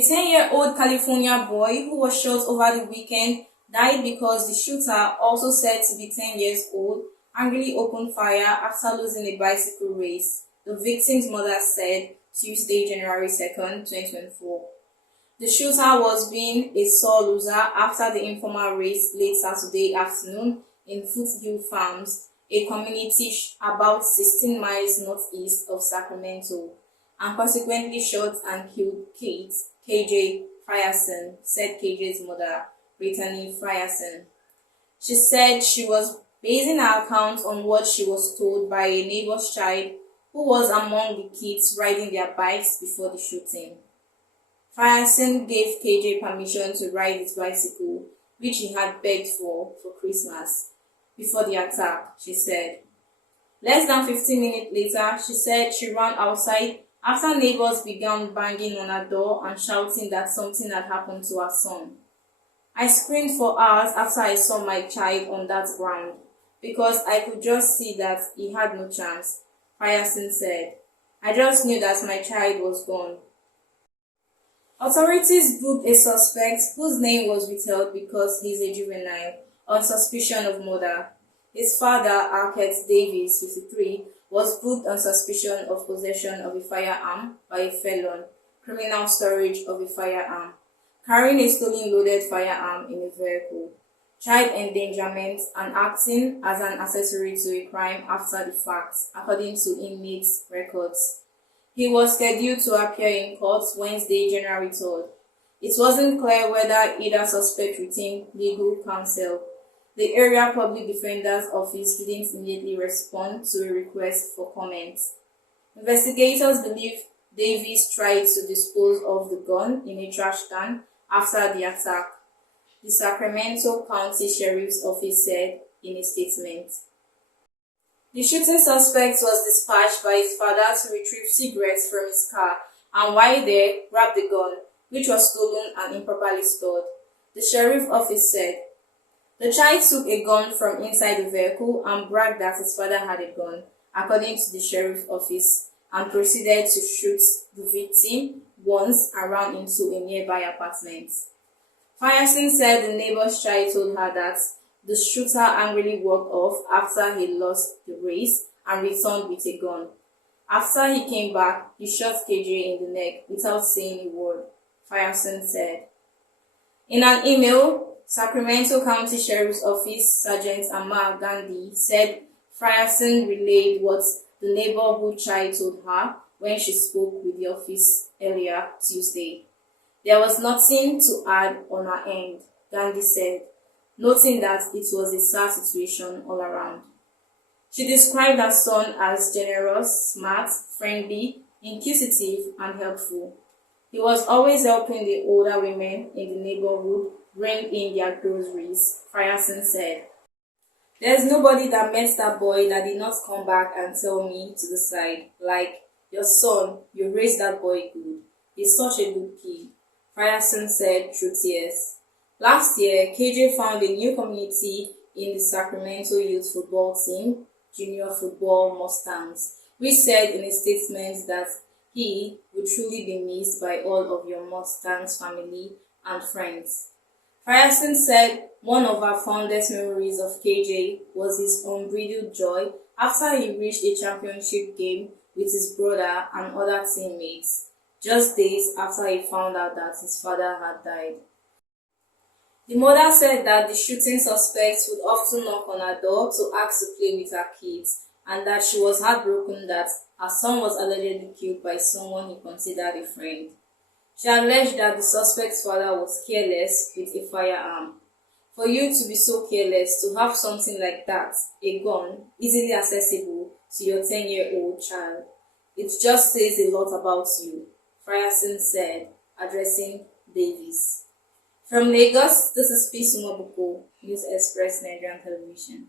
A 10-year-old California boy who was shot over the weekend died because the shooter, also said to be 10 years old, angrily opened fire after losing a bicycle race, the victim's mother said Tuesday, January 2nd, 2024. The shooter was being a sore loser after the informal race late Saturday afternoon in Foothill Farms, a community about 16 miles northeast of Sacramento, and consequently shot and killed Kate, KJ Frierson, said KJ's mother, Brittany Frierson. She said she was basing her account on what she was told by a neighbor's child who was among the kids riding their bikes before the shooting. Frierson gave KJ permission to ride his bicycle, which he had begged for Christmas, before the attack, she said. Less than 15 minutes later, she said she ran outside after neighbors began banging on her door and shouting that something had happened to her son. I screamed for hours after I saw my child on that ground, because I could just see that he had no chance, Frierson said. I just knew that my child was gone. Authorities booked a suspect whose name was withheld because he's a juvenile on suspicion of murder. His father, Arquette Davis, 53, was booked on suspicion of possession of a firearm by a felon, criminal storage of a firearm, carrying a stolen loaded firearm in a vehicle, child endangerment, and acting as an accessory to a crime after the fact, according to inmates' records. He was scheduled to appear in court Wednesday, January 3rd. It wasn't clear whether either suspect retained legal counsel. The area public defender's office didn't immediately respond to a request for comment. Investigators believe Davis tried to dispose of the gun in a trash can after the attack, the Sacramento County Sheriff's Office said in a statement. The shooting suspect was dispatched by his father to retrieve cigarettes from his car and while there, grabbed the gun, which was stolen and improperly stored, the sheriff's office said. The child took a gun from inside the vehicle and bragged that his father had a gun, according to the sheriff's office, and proceeded to shoot the victim once and ran into a nearby apartment. Frierson said the neighbor's child told her that the shooter angrily walked off after he lost the race and returned with a gun. After he came back, he shot KJ in the neck without saying a word, Frierson said. In an email, Sacramento County Sheriff's Office Sergeant Amar Gandhi said Frierson relayed what the neighborhood child told her when she spoke with the office earlier Tuesday. There was nothing to add on her end, Gandhi said, noting that it was a sad situation all around. She described her son as generous, smart, friendly, inquisitive, and helpful. He was always helping the older women in the neighborhood bring in their groceries, Frierson said. There's nobody that met that boy that did not come back and tell me to the side, like, your son, you raised that boy good. He's such a good kid, Frierson said through tears. Last year, KJ found a new community in the Sacramento youth football team, Junior Football Mustangs, which said in a statement that he would truly be missed by all of your Mustangs family and friends. Frierson said one of her fondest memories of KJ was his unbridled joy after he reached a championship game with his brother and other teammates, just days after he found out that his father had died. The mother said that the shooting suspects would often knock on her door to ask to play with her kids, and that she was heartbroken that her son was allegedly killed by someone he considered a friend. She alleged that the suspect's father was careless with a firearm. For you to be so careless to have something like that, a gun, easily accessible to your 10-year-old child, it just says a lot about you, Frierson said, addressing Davis. From Lagos, this is P. Sumobuko, News Express Nigerian Television.